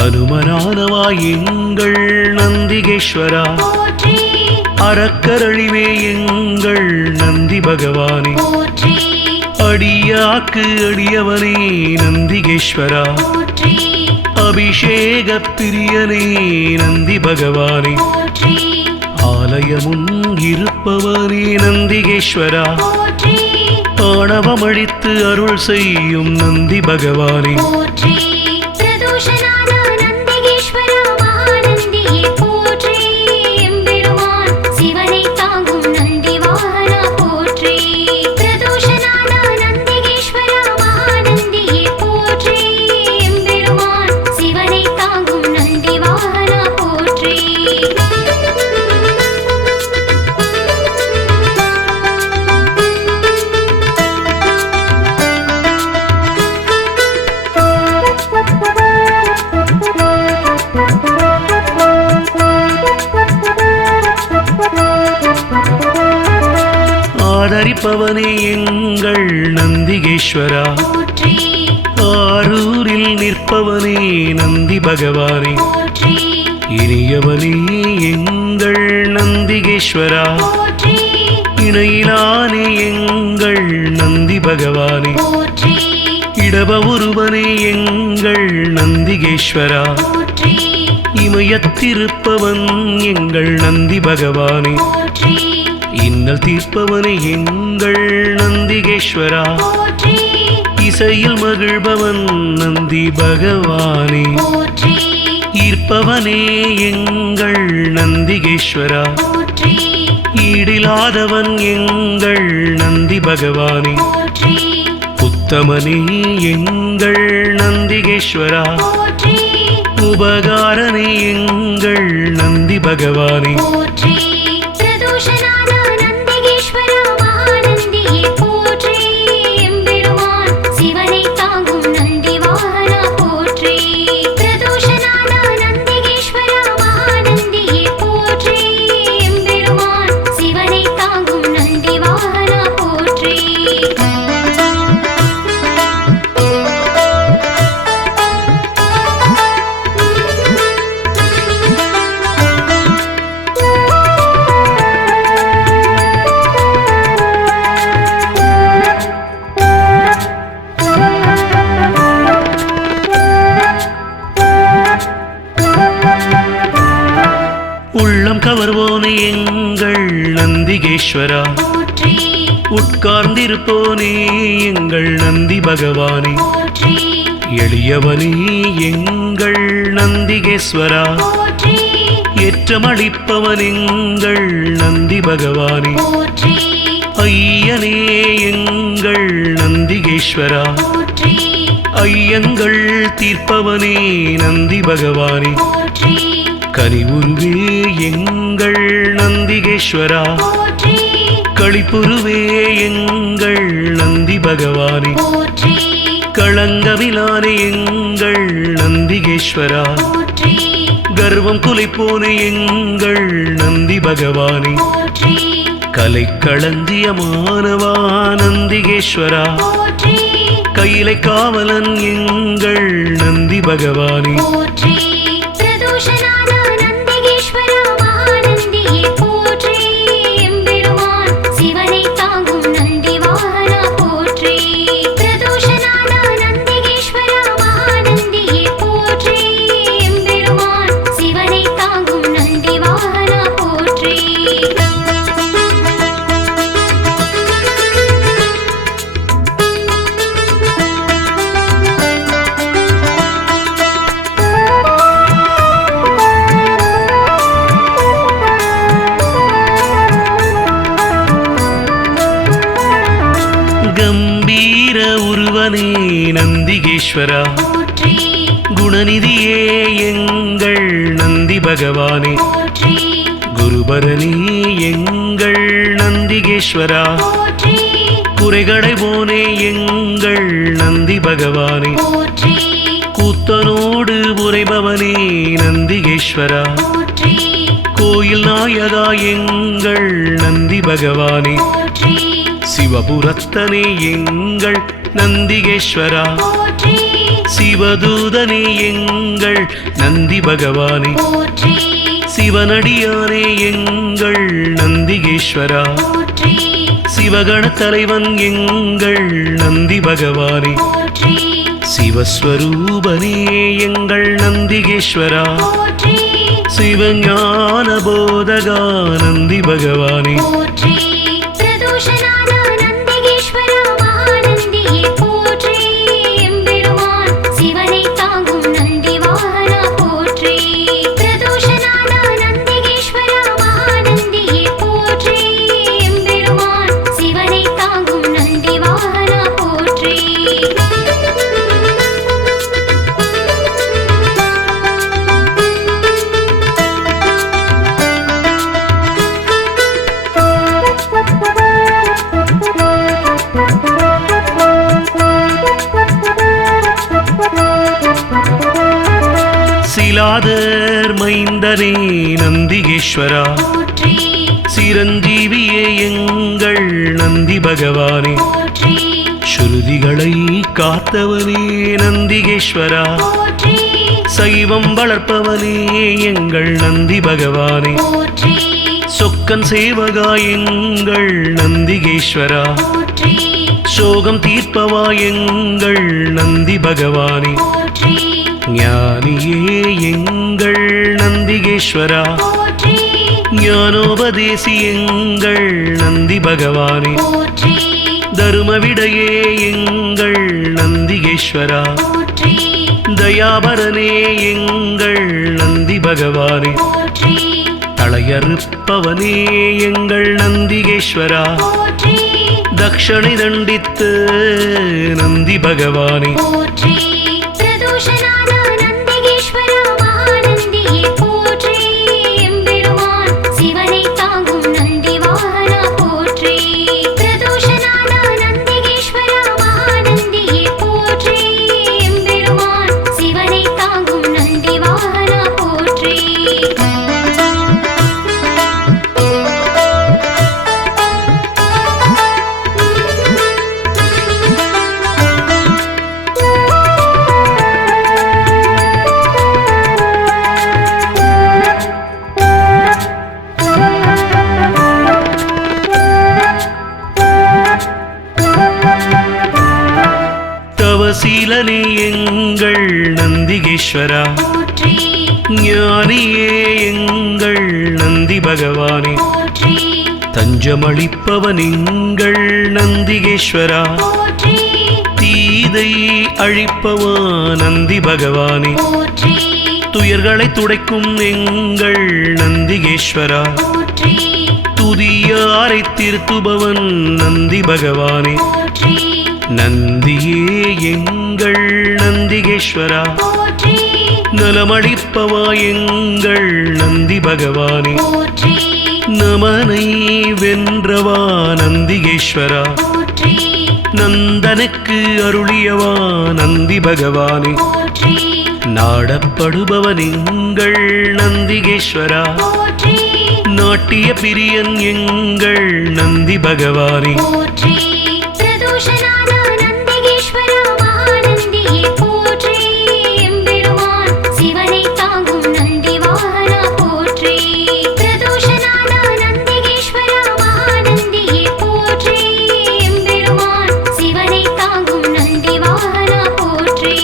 அனுமனானவா எங்கள் நந்திகேஸ்வரா, போற்றி அறக்கரழிவே எங்கள் நந்தி பகவானே, போற்றி அடியாக்கு அடியவனே நந்திகேஸ்வரா, போற்றி அபிஷேக பிரியனே நந்தி பகவானே, போற்றி ஆலயமுன் இருப்பவனே நந்திகேஸ்வரா, போற்றி ஆணவமழித்து அருள் செய்யும் நந்தி பகவானே, போற்றி பிரதோஷநாத நந்திகேஸ்வரா மகாநந்தியே போற்றி எம்பெருமான் சிவனை தாங்கும் நந்தி வாகனா போற்றி பிரதோஷநாத நந்திகேஸ்வரா மகாநந்தியே போற்றி எம்பெருமான் சிவனை தாங்கும் நந்தி வாகனா போற்றி ஆதரிப்பவனே எங்கள் நந்திகேஸ்வரா, போற்றி ஆரூரில் நிற்பவனே நந்தி பகவானே, போற்றி இனியவனே எங்கள் நந்திகேஸ்வரா, போற்றி இணையிலானே எங்கள் நந்தி பகவானே, போற்றி இடப ஒருவனே எங்கள் நந்திகேஸ்வரா, போற்றி இமயத்திருப்பவன் எங்கள் நந்தி பகவானே, போற்றி இன்னல் தீர்ப்பவனே எங்கள் நந்திகேஸ்வரா, போற்றி இசையில் மகிழ்பவன் நந்தி பகவானே, போற்றி ஈர்ப்பவனே எங்கள் நந்திகேஸ்வரா, போற்றி ஈடிலாதவன் எங்கள் நந்தி பகவானே, போற்றி உத்தமனே எங்கள் நந்திகேஸ்வரா, போற்றி உபகாரனே எங்கள் நந்தி பகவானே, போற்றி பிரதோஷநாத நந்திகேஸ்வரா மகாநந்தியே போற்றி எம்பெருமான் சிவனை தாங்கும் நந்தி வாகனா போற்றி பிரதோஷநாத நந்திகேஸ்வரா மகாநந்தியே போற்றி எம்பெருமான் சிவனை தாங்கும் நந்தி வாகனா போற்றி உள்ளம் கவர்வோனே எங்கள் நந்திகேஸ்வரா, போற்றி உட்கார்ந்திருப்போனே எங்கள் நந்தி பகவானே, போற்றி எளியவனே எங்கள் நந்திகேஸ்வரா, போற்றி ஏற்றமளிப்பவன் எங்கள் நந்தி பகவானே, போற்றி ஐயனே எங்கள் நந்திகேஸ்வரா, போற்றி ஐயங்கள் தீர்ப்பவனே நந்தி பகவானே, போற்றி கனிவுருவே எங்கள் நந்திகேஸ்வரா, போற்றி களிப்புருவே எங்கள் நந்தி பகவானே, போற்றி களங்கமிலானே எங்கள் நந்திகேஸ்வரா, போற்றி கர்வம் குலைப்போனே எங்கள் நந்தி பகவானே, போற்றி கலைக்களஞ்சியமானவா நந்திகேஸ்வரா, போற்றி கையிலை காவலன் எங்கள் நந்தி பகவானே, போற்றி பிரதோஷநாத நந்திகேஸ்வரா மகாநந்தியே போற்றி எம்பெருமான் சிவனை தாங்கும் நந்தி வாகனா போற்றி பிரதோஷநாத நந்திகேஸ்வரா மகாநந்தியே போற்றி எம்பெருமான் சிவனை தாங்கும் நந்தி வாகனா போற்றி கம்பீர உருவனே நந்திகேஸ்வரா, போற்றி குணநிதியே எங்கள் நந்தி பகவானே போற்றி குருபரனே எங்கள் நந்திகேஸ்வரா போற்றி குறைகளை போனே எங்கள் நந்தி பகவானே போற்றி கூத்தனோடு உரைபவனே நந்திகேஸ்வரா போற்றி கோயில் நாயகா எங்கள் நந்தி பகவானே போற்றி சிவபுரத்தனே எங்கள் நந்திகேஸ்வரா போற்றி சிவதூதனே எங்கள் நந்தி பகவானே போற்றி சிவனடியானே எங்கள் நந்திகேஸ்வரா போற்றி சிவகண தலைவன் எங்கள் நந்தி பகவானே போற்றி சிவஸ்வரூபனே எங்கள் நந்திகேஸ்வரா போற்றி சிவஞான போதகா நந்தி பகவானே போற்றி பிரதோஷநாத நந்திகேஸ்வரா மகாநந்தியே போற்றி எம்பெருமான் சிவனை தாங்கும் நந்தி வாகனா போற்றி பிரதோஷநாத நந்திகேஸ்வரா மகாநந்தியே போற்றி எம்பெருமான் சிவனை தாங்கும் நந்தி வாகனா போற்றி சிலாதர் மைந்தனே நந்திகேஸ்வரா போற்றி சிரஞ்சீவியே எங்கள் நந்தி பகவானே போற்றி ஸ்ருதிகளை காத்தவனே நந்திகேஸ்வரா போற்றி சைவம் வளர்ப்பவனே எங்கள் நந்தி பகவானே போற்றி சொக்கன் சேவகா எங்கள் நந்திகேஸ்வரா போற்றி சோகம் தீர்ப்பவா எங்கள் நந்தி பகவானே போற்றி ஞானியே எங்கள் நந்திகேஸ்வரா போற்றி ஞானோபதேசி எங்கள் நந்தி பகவானே போற்றி தருமவிடையே எங்கள் நந்திகேஸ்வரா போற்றி தயாபரனே எங்கள் நந்தி பகவானே போற்றி தளையறுப்பவனே எங்கள் நந்திகேஸ்வரா போற்றி தக்ஷணை தண்டித்து நந்தி பகவானே போற்றி பிரதோஷநாத நந்திகேஸ்வரா மகாநந்தியே போற்றி எம்பெருமான் சிவனை தாங்கும் நந்தி வாகனா போற்றி பிரதோஷநாத நந்திகேஸ்வரா மகாநந்தியே போற்றி எம்பெருமான் சிவனை தாங்கும் நந்தி வாகனா போற்றி தவசீலனே எங்கள் நந்திகேஸ்வரா போற்றி ஞானியே எங்கள் நந்தி பகவானே போற்றி தஞ்சமளிப்பவன் எங்கள் நந்திகேஸ்வரா போற்றி தீதை அழிப்பவா நந்தி பகவானே போற்றி துயர்களை துடைக்கும் எங்கள் நந்திகேஸ்வரா போற்றி துதியாரை திருத்துபவன் நந்தி பகவானே போற்றி நந்தியே எங்கள் நந்திகேஸ்வரா போற்றி நலமளிப்பவா எங்கள் நந்தி பகவானே போற்றி நமனை வென்றவா நந்திகேஸ்வரா போற்றி நந்தனுக்கு அருளியவா நந்தி பகவானே போற்றி நாடப்படுபவன் எங்கள் நந்திகேஸ்வரா போற்றி நாட்டிய பிரியன் எங்கள் நந்தி பகவானே போற்றி பிரதோஷநாத நந்திகேஸ்வரா மகாநந்தியே போற்றி எம்பெருமான் சிவனை தாங்கும் நந்தி வாகனா போற்றி பிரதோஷநாத நந்திகேஸ்வரா மகாநந்தியே போற்றி எம்பெருமான் சிவனை தாங்கும் நந்தி வாகனா போற்றி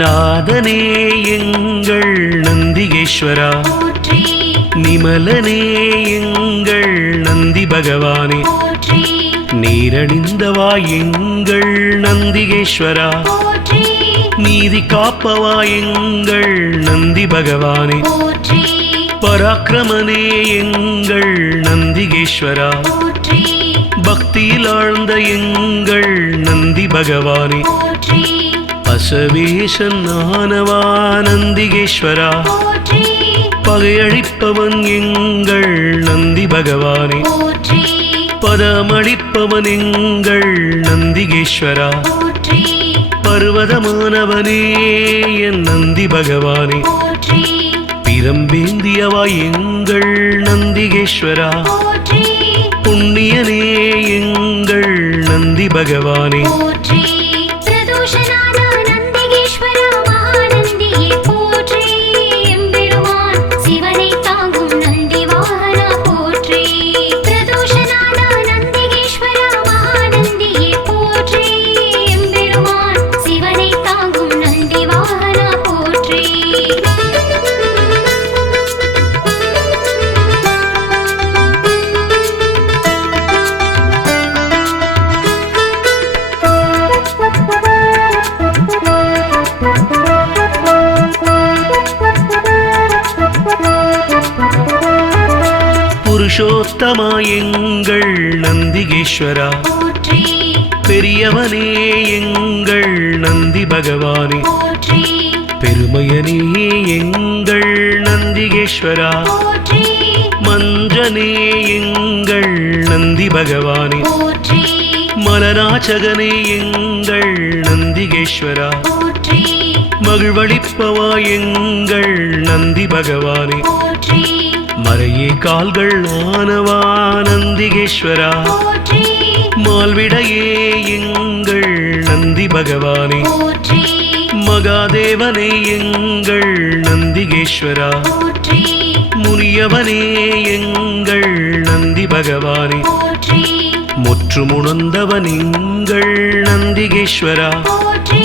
நாதனே எங்கள் நந்திகேஸ்வரா போற்றி நிமலனே எங்கள் நந்தி பகவானே போற்றி நீரணிந்தவா எங்கள் நந்திகேஸ்வரா, போற்றி நீதி காப்பவா எங்கள் நந்தி பகவானே, போற்றி பராக்கிரமனே எங்கள் நந்திகேஸ்வரா, போற்றி பக்தியில் ஆழ்ந்த எங்கள் நந்தி பகவானே, போற்றி அசவேசன் ஆனவா நந்திகேஸ்வரா, போற்றி பகையழிப்பவன் எங்கள் நந்தி பகவானே, போற்றி பதமளிப்பவன் எங்கள் நந்திகேஸ்வரா, போற்றி பர்வதமானவனே என் நந்தி பகவானே, போற்றி பிரம்பேந்தியவா எங்கள் நந்திகேஸ்வரா, போற்றி புண்ணியனே எங்கள் நந்தி பகவானே, போற்றி பிரதோஷநாத நந்திகேஸ்வரா மகாநந்தியே போற்றி எம்பெருமான் சிவனை தாங்கும் நந்தி வாகனா போற்றி பிரதோஷநாத நந்திகேஸ்வரா மகாநந்தியே போற்றி எம்பெருமான் சிவனை தாங்கும் நந்தி வாகனா போற்றி புருஷோத்தமா எங்கள் நந்திகேஸ்வரா, போற்றி பெரியவனே எங்கள் நந்தி பகவானே, போற்றி பெருமையனே எங்கள் நந்திகேஸ்வரா, போற்றி மஞ்சனே எங்கள் நந்தி பகவானே, போற்றி மலராச்சகனே எங்கள் நந்திகேஸ்வரா, போற்றி மகிழ்வளிப்பவா எங்கள் நந்தி பகவானே, போற்றி மறையே கால்கள் ஆனவா நந்திகேஸ்வரா, போற்றி மால்விடையே எங்கள் நந்தி பகவானே, போற்றி மகாதேவனே எங்கள் நந்திகேஸ்வரா, போற்றி முனியவனே எங்கள் நந்தி பகவானே, போற்றி முற்றுமுணர்ந்தவன் எங்கள் நந்திகேஸ்வரா, போற்றி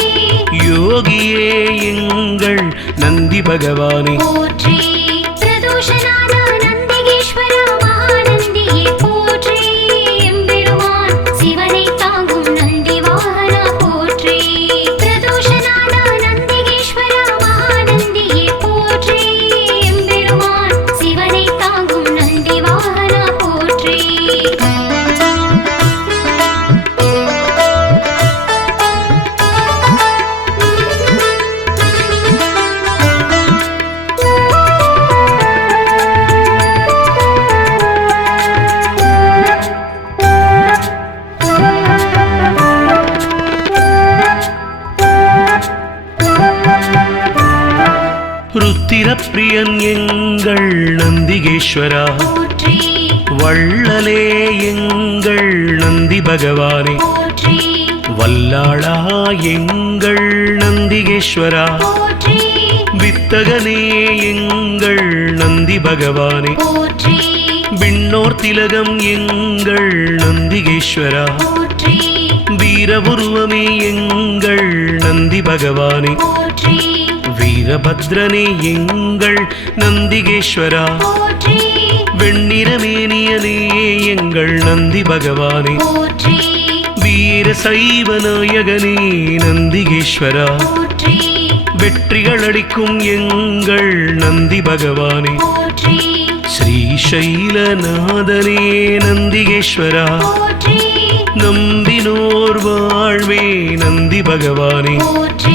யோகியே எங்கள் நந்தி பகவானே, போற்றி பிரதோஷநாத நந்திகேஸ்வரா மகாநந்தியே போற்றி எம்பெருமான் சிவனை தாங்கும் நந்தி வாகனா போற்றி பிரதோஷநாத நந்திகேஸ்வரா மகாநந்தியே போற்றி எம்பெருமான் சிவனை தாங்கும் நந்தி வாகனா போற்றி ருத்திரப்பிரியன் எங்கள் நந்திகேஸ்வரா, போற்றி வள்ளலே எங்கள் நந்தி பகவானே, போற்றி வல்லாளா எங்கள் நந்திகேஸ்வரா, போற்றி வித்தகனே எங்கள் நந்தி பகவானே, போற்றி விண்ணோர் திலகம் எங்கள் நந்திகேஸ்வரா, போற்றி வீரபுருவமே எங்கள் நந்தி பகவானே, போற்றி வீரபத்ரனே எங்கள் நந்திகேஸ்வரா, போற்றி வெண்ணிறமேனியனே எங்கள் நந்தி பகவானே, போற்றி வீர சைவ நாயகனே நந்திகேஸ்வரா, போற்றி வெற்றிகள் அளிக்கும் எங்கள் நந்தி பகவானே, போற்றி ஸ்ரீசைலநாதனே நந்திகேஸ்வரா, போற்றி நம்பினோர் வாழ்வே நந்தி பகவானே, போற்றி